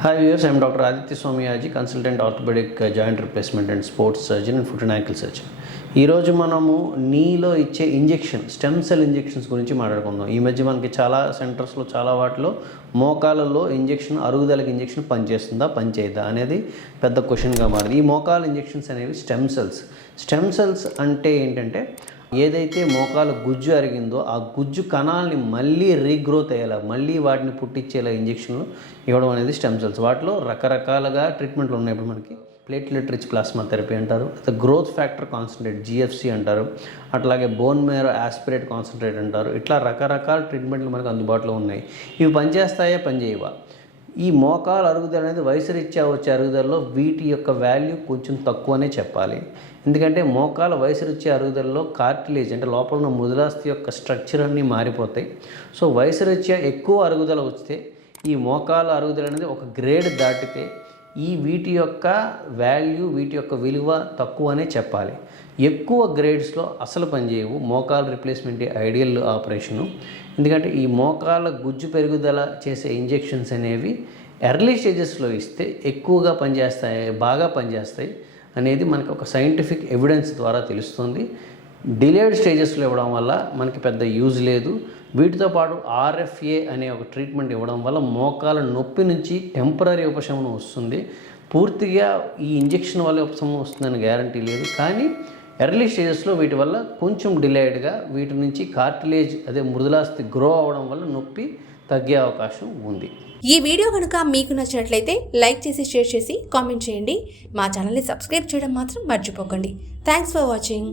Hi viewers, I am Dr. Aditya Somiyaji, consultant orthopedic joint replacement and sports surgeon and foot and ankle surgeon. ఈరోజు మనము నీలో ఇచ్చే injection stem cell injections గురించి మాట్లాడుకుందాం. ఈ మధ్య మనకి చాలా సెంటర్స్లో చాలా వాటిలో మోకాలలో ఇంజెక్షన్ అరుగుదలకి ఇంజెక్షన్ పనిచేస్తుందా పనిచేయదా అనేది పెద్ద క్వశ్చన్గా మారింది. ఈ మోకాల ఇంజెక్షన్స్ అనేవి స్టెమ్ సెల్స్ అంటే ఏంటంటే ఏదైతే మోకాల గుజ్జు అరిగిందో ఆ గుజ్జు కణాలని మళ్ళీ రీగ్రోత్ అయ్యేలా మళ్ళీ వాటిని పుట్టించేలా ఇంజెక్షన్లు ఇవ్వడం అనేది స్టెమ్ సెల్స్. వాటిలో రకరకాలుగా ట్రీట్మెంట్లు ఉన్నాయి. ఇప్పుడు మనకి ప్లేట్లెట్ రిచ్ ప్లాస్మా థెరపీ అంటారు, గ్రోత్ ఫ్యాక్టర్ కాన్సన్ట్రేట్ జిఎఫ్సి అంటారు, అట్లాగే బోన్ మేరో యాస్పిరేట్ కాన్సన్ట్రేట్ అంటారు. ఇట్లా రకరకాల ట్రీట్మెంట్లు మనకు అందుబాటులో ఉన్నాయి. ఇవి పనిచేస్తాయా పనిచేయవా? ఈ మోకాల అరుగుదల అనేది వయసు రీత్యా వచ్చే అరుగుదలలో వీటి యొక్క వాల్యూ కొంచెం తక్కువనే చెప్పాలి. ఎందుకంటే మోకాల వయసు రీత్యా అరుగుదలలో కార్టిలేజ్ అంటే లోపల ఉన్న మృదులాస్థి యొక్క స్ట్రక్చర్ అన్నీ మారిపోతాయి. సో వయసు రీత్యా ఎక్కువ అరుగుదల వస్తే ఈ మోకాల అరుగుదల అనేది ఒక గ్రేడ్ దాటితే వీటి యొక్క వాల్యూ వీటి యొక్క విలువ తక్కువనే చెప్పాలి. ఎక్కువ గ్రేడ్స్లో అసలు పనిచేయవు. మోకాల రిప్లేస్మెంట్ ఐడియల్ ఆపరేషను. ఎందుకంటే ఈ మోకాల గుజ్జు పెరుగుదల చేసే ఇంజెక్షన్స్ అనేవి ఎర్లీ స్టేజెస్లో ఇస్తే ఎక్కువగా పనిచేస్తాయి, బాగా పనిచేస్తాయి అనేది మనకు ఒక సైంటిఫిక్ ఎవిడెన్స్ ద్వారా తెలుస్తుంది. డిలేడ్ స్టేజెస్లో ఇవ్వడం వల్ల మనకి పెద్ద యూజ్ లేదు. వీటితో పాటు ఆర్ఎఫ్ఏ అనే ఒక ట్రీట్మెంట్ ఇవ్వడం వల్ల మోకాల నొప్పి నుంచి టెంపరీ ఉపశమనం వస్తుంది. పూర్తిగా ఈ ఇంజెక్షన్ వల్ల ఉపశమనం వస్తుందని గ్యారంటీ లేదు. కానీ ఎర్లీ స్టేజెస్లో వీటి వల్ల కొంచెం డిలేడ్గా వీటి నుంచి కార్టిలేజ్ అదే మృదులాస్థి గ్రో అవ్వడం వల్ల నొప్పి తగ్గే అవకాశం ఉంది. ఈ వీడియో కనుక మీకు నచ్చినట్లయితే లైక్ చేసి షేర్ చేసి కామెంట్ చేయండి. మా ఛానల్ని సబ్స్క్రైబ్ చేయడం మాత్రం మర్చిపోకండి. Thanks for watching.